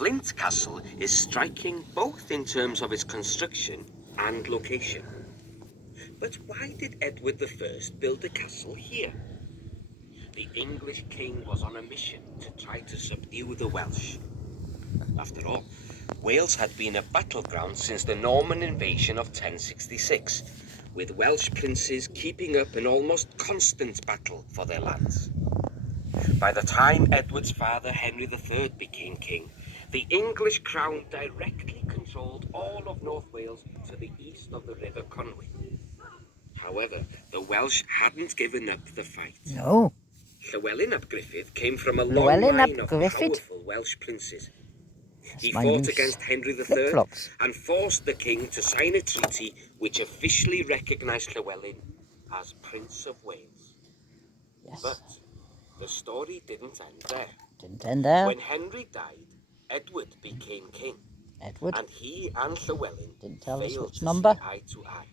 Flint Castle is striking both in terms of its construction and location. But why did Edward I build a castle here? The English king was on a mission to try to subdue the Welsh. After all, Wales had been a battleground since the Norman invasion of 1066, with Welsh princes keeping up an almost constant battle for their lands. By the time Edward's father Henry III became king, the English crown directly controlled all of North Wales to the east of the River Conwy. However, the Welsh hadn't given up the fight. No. Llywelyn ap Gruffydd came from a long line of powerful Welsh princes. He fought against Henry III and forced the king to sign a treaty which officially recognised Llywelyn as Prince of Wales. Yes. But the story didn't end there. Didn't end there. When Henry died, Edward became king. Edward? And he and Llywelyn didn't tell us failed which to number. see eye to eye.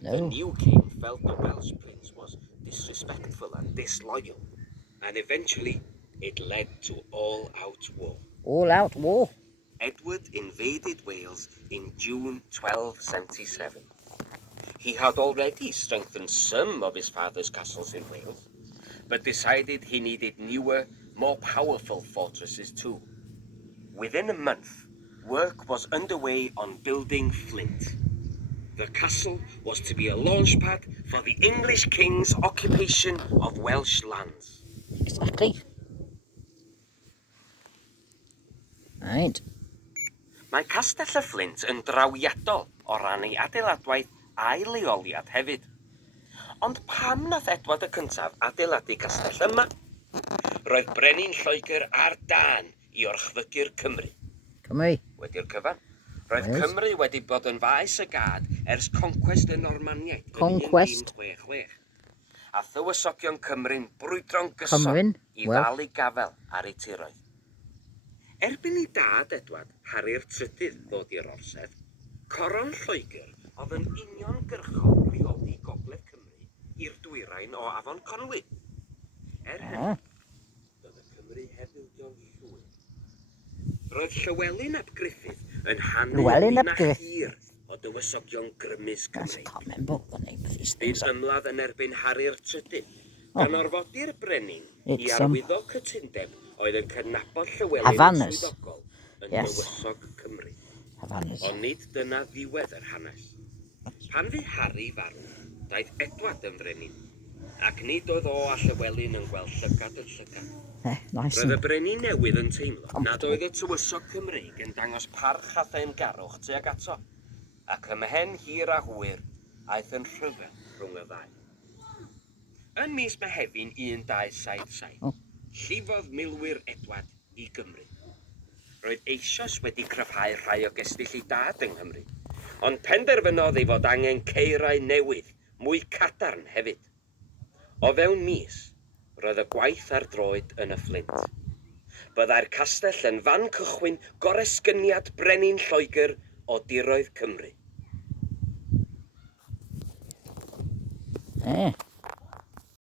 No. The new king felt the Welsh prince was disrespectful and disloyal, and eventually it led to all-out war. All-out war? Edward invaded Wales in June 1277. He had already strengthened some of his father's castles in Wales, but decided he needed newer, more powerful fortresses too. Within a month, work was underway on building Flint. The castle was to be a launchpad for the English king's occupation of Welsh lands. Exactly. Right. Mae Castell y Fflynt yn drawiadol o ran ei adeiladwaith a'i leoliad hefyd. Ond pam nath Edward y cyntaf adeiladu castell yma? Roedd brenin Lloegr ar dan i orchfygu'r Cymru. Cymru. Wedi'r cyfan. Roedd Cymru wedi bod yn faes y gad ers conquest y Normaniaid yn 1166. A thywysogion Cymru'n brwydro'n gyson i ddal i gafel ar eu tiroedd. Erbyn i dad Edward, Harri'r Trydydd, ddod i'r orsedd, Coron Lloegr oedd yn uniongyrchol rheoli gogledd Cymru i'r dwyrain o Afon Conwy. Hynny, doedd y Cymru heb ildio'n llwyr. Roedd Llywelyn ap Gruffydd yn hannu na hir o dywysogion grymus Cymreig. Bydd ymladd yn erbyn Harri'r Trydydd, gan orfodi'r brenin i arwyddo cytundeb oedd yn cydnabod Llywelyn yn swyddogol yn dywysog Cymru. Ond nid dyna ddiwedd yr hanes. Pan fu Harry farw, daeth Edward yn frenin, ac nid oedd o a Llywelyn yn gweld llygad yn llygad. Roedd y brenin newydd yn teimlo nad oedd y tywysog Cymreig yn dangos parch a theyrngarwch tuag ato, ac ymhen hir a hwyr aeth yn rhyfel rhwng y ddau. Yn mis Mehefin 1277, llifodd milwyr Edward i Gymru. Roedd eisoes wedi cryfhau rhai o gestyll i dad yng Nghymru, ond penderfynodd ei fod angen ceirau newydd, mwy cadarn hefyd. O fewn mis, roedd y gwaith ar droed yn y Fflynt. Byddai'r castell yn fan cychwyn goresgyniad brenin Lloegr o diroedd Cymru.